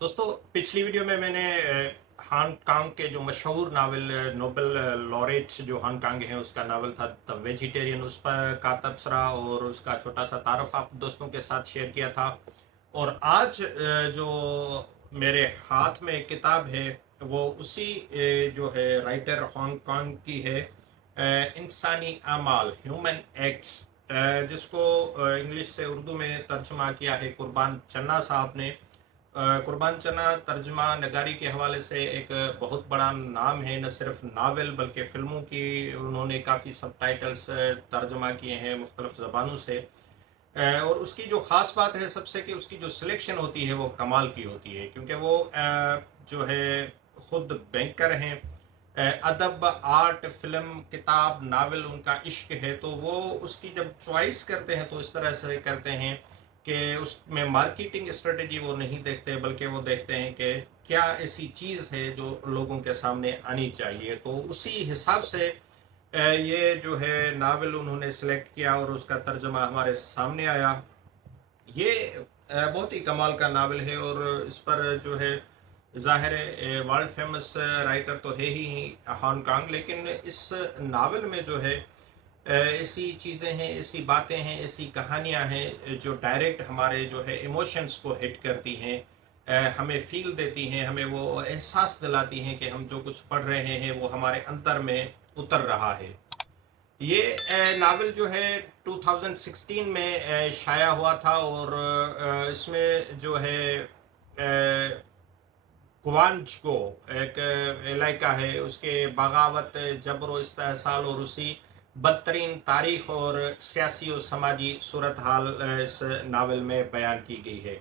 दोस्तों, पिछली वीडियो में मैंने हांगकांग के जो मशहूर नावल नोबेल लॉरेट्स जो हांगकांग है उसका नावल था द वेजिटेरियन, उस पर का तबसरा और उसका छोटा सा तारफ आप दोस्तों के साथ शेयर किया था। और आज जो मेरे हाथ में एक किताब है वो उसी जो है राइटर हांगकांग की है, इंसानी अमाल ह्यूमन एक्ट्स, जिसको इंग्लिश से उर्दू में तर्जुमा किया है कुर्बान चन्ना साहब ने। कुर्बान चन्ना तर्जमा नगारी के हवाले से एक बहुत बड़ा नाम है, न सिर्फ नावल बल्कि फ़िल्मों की उन्होंने काफ़ी सबटाइटल्स तर्जमा किए हैं मुख्तलिफ ज़बानों से। और उसकी जो ख़ास बात है सबसे कि उसकी जो सिलेक्शन होती है वो कमाल की होती है, क्योंकि वो जो है ख़ुद बैंकर हैं। अदब, आर्ट, फ़िल्म, किताब, नावल उनका इश्क है, तो वो उसकी जब चॉइस करते हैं तो इस तरह से करते हैं कि उसमें मार्केटिंग स्ट्रेटजी वो नहीं देखते, बल्कि वो देखते हैं कि क्या ऐसी चीज़ है जो लोगों के सामने आनी चाहिए। तो उसी हिसाब से ये जो है नावल उन्होंने सेलेक्ट किया और उसका तर्जमा हमारे सामने आया। ये बहुत ही कमाल का नावल है और इस पर जो है ज़ाहिर है वर्ल्ड फेमस राइटर तो है ही हांगकांग, लेकिन इस नावल में जो है ऐसी चीज़ें हैं, ऐसी बातें हैं, ऐसी कहानियाँ हैं जो डायरेक्ट हमारे जो है इमोशंस को हिट करती हैं, हमें फ़ील देती हैं, हमें वो एहसास दिलाती हैं कि हम जो कुछ पढ़ रहे हैं वो हमारे अंतर में उतर रहा है। ये नावल जो है 2016 में शाया हुआ था और इसमें जो है गुआंजगो एक इलाका है, उसके बगावत, जबर व इस्तेहसाल और उसी बदतरीन तारीख और सियासी और समाजी सूरत हाल इस नावल में बयान की गई है।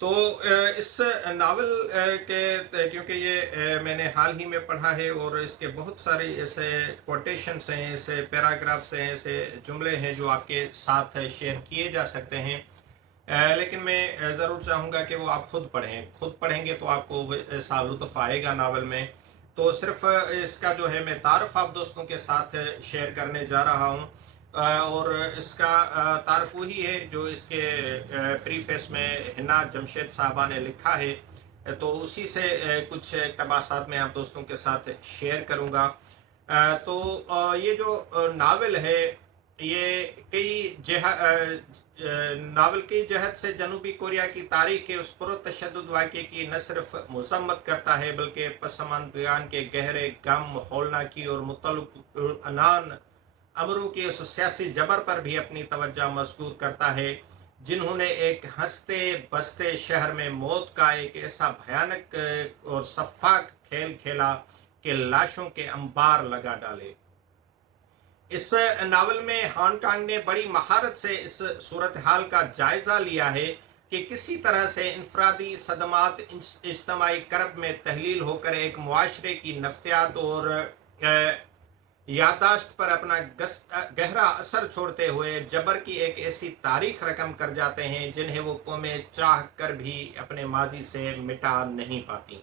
तो इस नावल क्योंकि ये मैंने हाल ही में पढ़ा है और इसके बहुत सारे ऐसे कोटेशंस हैं, ऐसे पैराग्राफ्स हैं, ऐसे जुमले हैं जो आपके साथ शेयर किए जा सकते हैं। लेकिन मैं ज़रूर चाहूँगा कि वो आप खुद पढ़ेंगे तो आपको ऐसा लुत्फ़ आएगा नावल में। तो सिर्फ़ इसका जो है मैं तारफ़ आप दोस्तों के साथ शेयर करने जा रहा हूँ। और इसका तारफ़ वही है जो इसके प्रीफ़ेस में हिना जमशेद साहबा ने लिखा है। तो उसी से कुछ इक़्तिबासात मैं आप दोस्तों के साथ शेयर करूँगा। तो ये जो नावल है ये नावल की जहत से जनूबी कोरिया की तारीख के उस पुरतशद्दुद वाक़े की न सिर्फ मज़म्मत करता है बल्कि पसमानदगान के गहरे गम, हौलनाकी और मुतल्लिक़ुल अनान अमरों के उस सियासी जबर पर भी अपनी तवज्जो मज़कूर करता है, जिन्होंने एक हंसते बसते शहर में मौत का एक ऐसा भयानक और सफ़ाक खेल खेला कि लाशों के अंबार लगा डाले। इस नावल में हांगकांग ने बड़ी महारत से इस सूरत हाल का जायजा लिया है कि किसी तरह से इनफरादी सदमात इज्तमाई करब में तहलील होकर एक मुआशरे की नफ्सियात और यादाश्त पर अपना गहरा असर छोड़ते हुए जबर की एक ऐसी तारीख रकम कर जाते हैं जिन्हें वो कौमें चाह कर भी अपने माजी से मिटा नहीं पाती।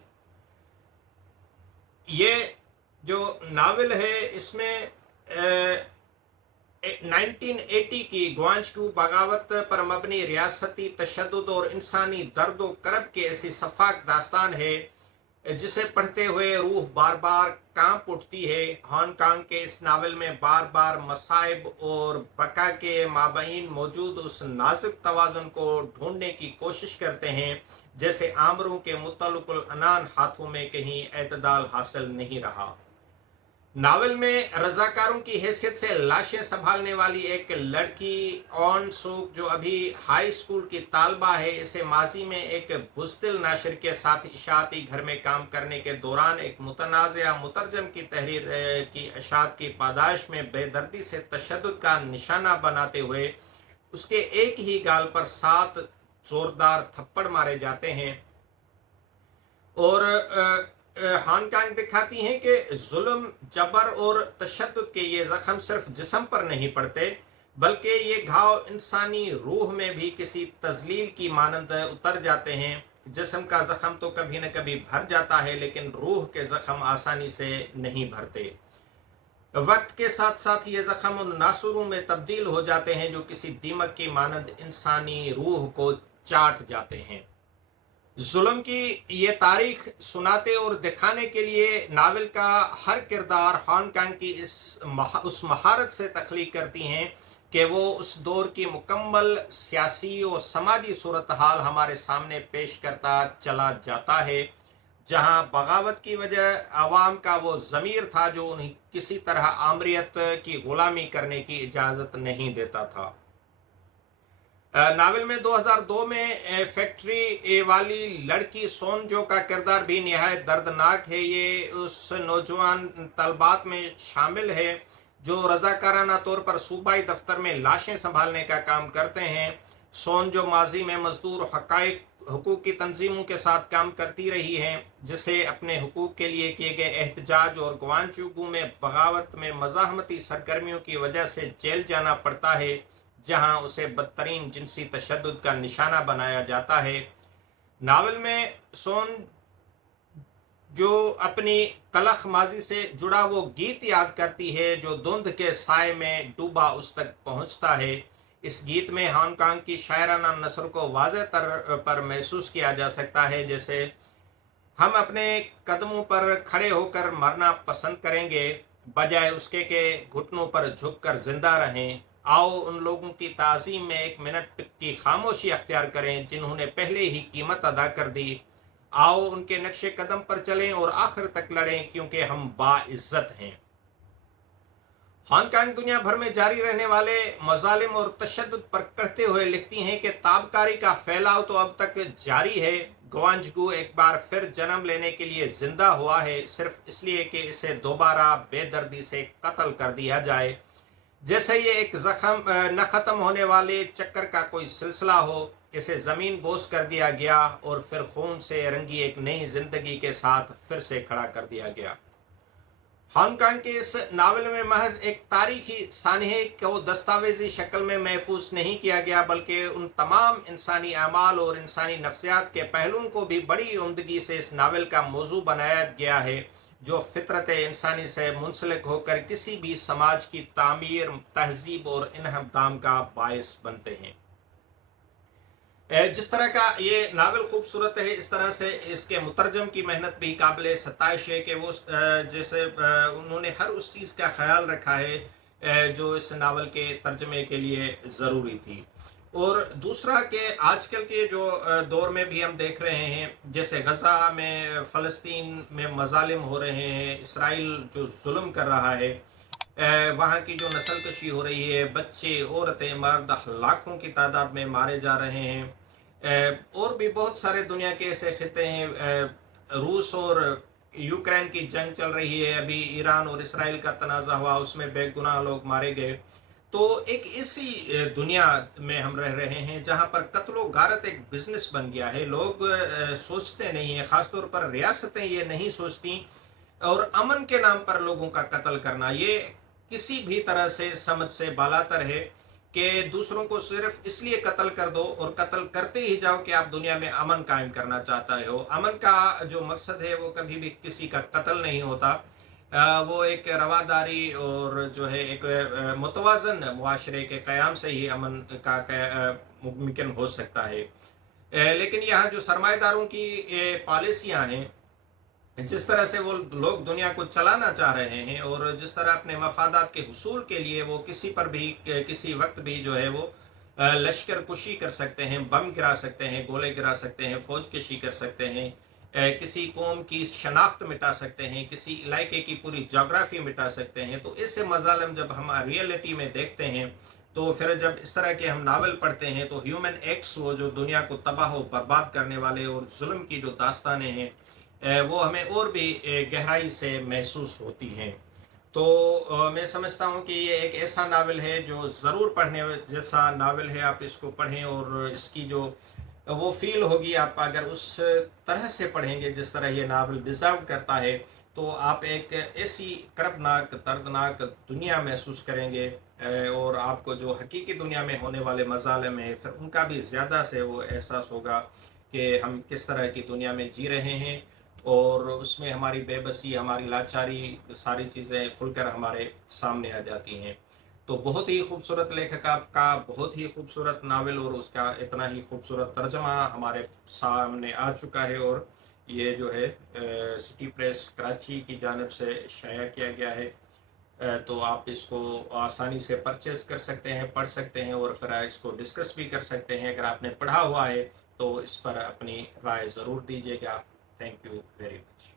ये जो नावल है इसमें 1980 की ग्वांचडू बगावत पर मबनी रियासती तशद्दुद और इंसानी दर्द व करब की ऐसी सफाक दास्तान है जिसे पढ़ते हुए रूह बार बार कांप उठती है। हांगकांग के इस नावल में बार बार मसाइब और बका के माबैन मौजूद उस नाजुक तवाज़ुन को ढूंढने की कोशिश करते हैं जैसे आमरों के मुतल्लिक़ुल अनान हाथों में कहीं एतदाल हासिल नहीं रहा। नावल में रजाकारों की हैसियत से लाशें संभालने वाली एक लड़की ऑन सूक जो अभी हाई स्कूल की तालबा है, इसे माजी में एक बुज़दिल नाशिर के साथ इशाअती घर में काम करने के दौरान एक मुतनाज़िया मुतरजम की तहरीर की अशात की पादाश में बेदर्दी से तशद्दुद का निशाना बनाते हुए उसके एक ही गाल पर 7 जोरदार थप्पड़ मारे जाते हैं। और हांगकांग दिखाती हैं कि जुल्म, जबर और तशद्दुद के ये ज़ख्म सिर्फ जिस्म पर नहीं पड़ते बल्कि ये घाव इंसानी रूह में भी किसी तजलील की मानंद उतर जाते हैं। जिस्म का ज़ख्म तो कभी न कभी भर जाता है लेकिन रूह के ज़ख्म आसानी से नहीं भरते। वक्त के साथ साथ ये ज़ख्म उन नासुरों में तब्दील हो जाते हैं जो किसी दीमक की मानंद इंसानी रूह को चाट जाते हैं। जुल्म की ये तारीख सुनाते और दिखाने के लिए नावल का हर किरदार हांगकांग की उस महारत से तख्लीक करती हैं कि वो उस दौर की मुकम्मल सियासी और समाजी सूरत हाल हमारे सामने पेश करता चला जाता है, जहां बगावत की वजह अवाम का वो ज़मीर था जो उन्हें किसी तरह आमरीत की गुलामी करने की इजाज़त नहीं देता था। नावल में 2002 में फैक्ट्री वाली लड़की सोनजो का किरदार भी निहायत दर्दनाक है। ये उस नौजवान तलबात में शामिल है जो रजाकाराना तौर पर सूबाई दफ्तर में लाशें संभालने का काम करते हैं। सोनजो माजी में मजदूर हकाइक हुकूक की तंजीमों के साथ काम करती रही हैं, जिसे अपने हुकूक के लिए किए गए एहतजाज और ग्वांचुगू में बगावत में मज़ाहमती सरगर्मियों की वजह से जेल जाना पड़ता है, जहां उसे बदतरीन जिनसी तशद्दुद का निशाना बनाया जाता है। नावल में सोन जो अपनी तलख माजी से जुड़ा वो गीत याद करती है जो धुंध के साए में डूबा उस तक पहुंचता है। इस गीत में हांगकांग की शायराना नस्र को वाज़ेह तर पर महसूस किया जा सकता है, जैसे हम अपने कदमों पर खड़े होकर मरना पसंद करेंगे बजाय उसके के घुटनों पर झुककर जिंदा रहें। आओ उन लोगों की ताज़ीम में एक मिनट की खामोशी अख्तियार करें जिन्होंने पहले ही कीमत अदा कर दी। आओ उनके नक्शे कदम पर चलें और आखिर तक लड़ें, क्योंकि हम बाइज्जत हैं। हांगकांग दुनिया भर में जारी रहने वाले मजालिम और तशद्दुद पर करते हुए लिखती हैं कि ताबकारी का फैलाव तो अब तक जारी है। ग्वांचगू एक बार फिर जन्म लेने के लिए जिंदा हुआ है, सिर्फ इसलिए कि इसे दोबारा बेदर्दी से कत्ल कर दिया जाए, जैसे ये एक जख्म न ख़त्म होने वाले चक्कर का कोई सिलसिला हो। इसे ज़मीन बोस कर दिया गया और फिर खून से रंगी एक नई जिंदगी के साथ फिर से खड़ा कर दिया गया। हांगकांग के इस नावल में महज एक तारीखी सानहे को दस्तावेजी शक्ल में महफूज नहीं किया गया, बल्कि उन तमाम इंसानी अमाल और इंसानी नफ्सियात के पहलुओं को भी बड़ी उम्दगी से इस नावल का मौजू बनाया गया है, जो फितरत इंसानी से मुंसलिक होकर किसी भी समाज की तामीर, तहजीब और इन्हदाम का बायस बनते हैं। जिस तरह का ये नावल खूबसूरत है, इस तरह से इसके मुतरजम की मेहनत भी काबिल सताइश है कि वो जैसे उन्होंने हर उस चीज़ का ख्याल रखा है जो इस नावल के तर्जमे के लिए ज़रूरी थी। और दूसरा कि आजकल के जो दौर में भी हम देख रहे हैं, जैसे गज़ा में फ़लस्तीन में मज़ालिम हो रहे हैं, इसराइल जो जुल्म कर रहा है, वहाँ की जो नस्ल कशी हो रही है, बच्चे, औरतें, मर्द लाखों की तादाद में मारे जा रहे हैं। और भी बहुत सारे दुनिया के ऐसे खिते हैं। रूस और यूक्रेन की जंग चल रही है, अभी ईरान और इसराइल का तनाज़ा हुआ, उसमें बेगुनाह लोग मारे गए। तो एक ऐसी दुनिया में हम रह रहे हैं जहाँ पर कत्लो गारत एक बिजनेस बन गया है। लोग सोचते नहीं हैं, ख़ासतौर पर रियासतें ये नहीं सोचती, और अमन के नाम पर लोगों का कत्ल करना ये किसी भी तरह से समझ से बालातर है कि दूसरों को सिर्फ इसलिए कत्ल कर दो और कत्ल करते ही जाओ कि आप दुनिया में अमन कायम करना चाहते हो। अमन का जो मकसद है वो कभी भी किसी का कत्ल नहीं होता। वो एक रवादारी और जो है एक मुतवाज़न मुआशरे के क़याम से ही अमन का मुमकिन हो सकता है। लेकिन यहाँ जो सरमाएदारों की पॉलिसियाँ हैं, जिस तरह से वो लोग दुनिया को चलाना चाह रहे हैं, और जिस तरह अपने मफादात के हुसूल के लिए वो किसी पर भी किसी वक्त भी जो है वो लश्कर कुशी कर सकते हैं, बम गिरा सकते हैं, गोले गिरा सकते हैं, फौज कशी कर सकते हैं, किसी कौम की शनाख्त मिटा सकते हैं, किसी इलाके की पूरी जोग्राफी मिटा सकते हैं। तो ऐसे मजालम जब हम रियलिटी में देखते हैं, तो फिर जब इस तरह के हम नावल पढ़ते हैं, तो ह्यूमन एक्ट्स वो जो दुनिया को तबाह बर्बाद करने वाले और जुल्म की जो दास्तानें हैं, वो हमें और भी गहराई से महसूस होती हैं। तो मैं समझता हूँ कि ये एक ऐसा नावल है जो ज़रूर पढ़ने जैसा नावल है। आप इसको पढ़ें और इसकी जो वो फील होगी, आप अगर उस तरह से पढ़ेंगे जिस तरह ये नावल डिज़र्व करता है, तो आप एक ऐसी करबनाक दर्दनाक दुनिया महसूस करेंगे, और आपको जो हकीकी दुनिया में होने वाले मज़ालिम हैं फिर उनका भी ज़्यादा से वो एहसास होगा कि हम किस तरह की दुनिया में जी रहे हैं, और उसमें हमारी बेबसी, हमारी लाचारी, सारी चीज़ें खुलकर हमारे सामने आ जाती हैं। تو بہت ہی خوبصورت لیکھک آپ کا بہت ہی خوبصورت ناول اور اس کا اتنا ہی خوبصورت ترجمہ ہمارے سامنے آ چکا ہے، اور یہ جو ہے سٹی پریس کراچی کی جانب سے شائع کیا گیا ہے۔ تو آپ اس کو آسانی سے پرچیز کر سکتے ہیں، پڑھ سکتے ہیں، اور پھر اس کو ڈسکس بھی کر سکتے ہیں۔ اگر آپ نے پڑھا ہوا ہے تو اس پر اپنی رائے ضرور دیجیے گا۔ Thank you very much.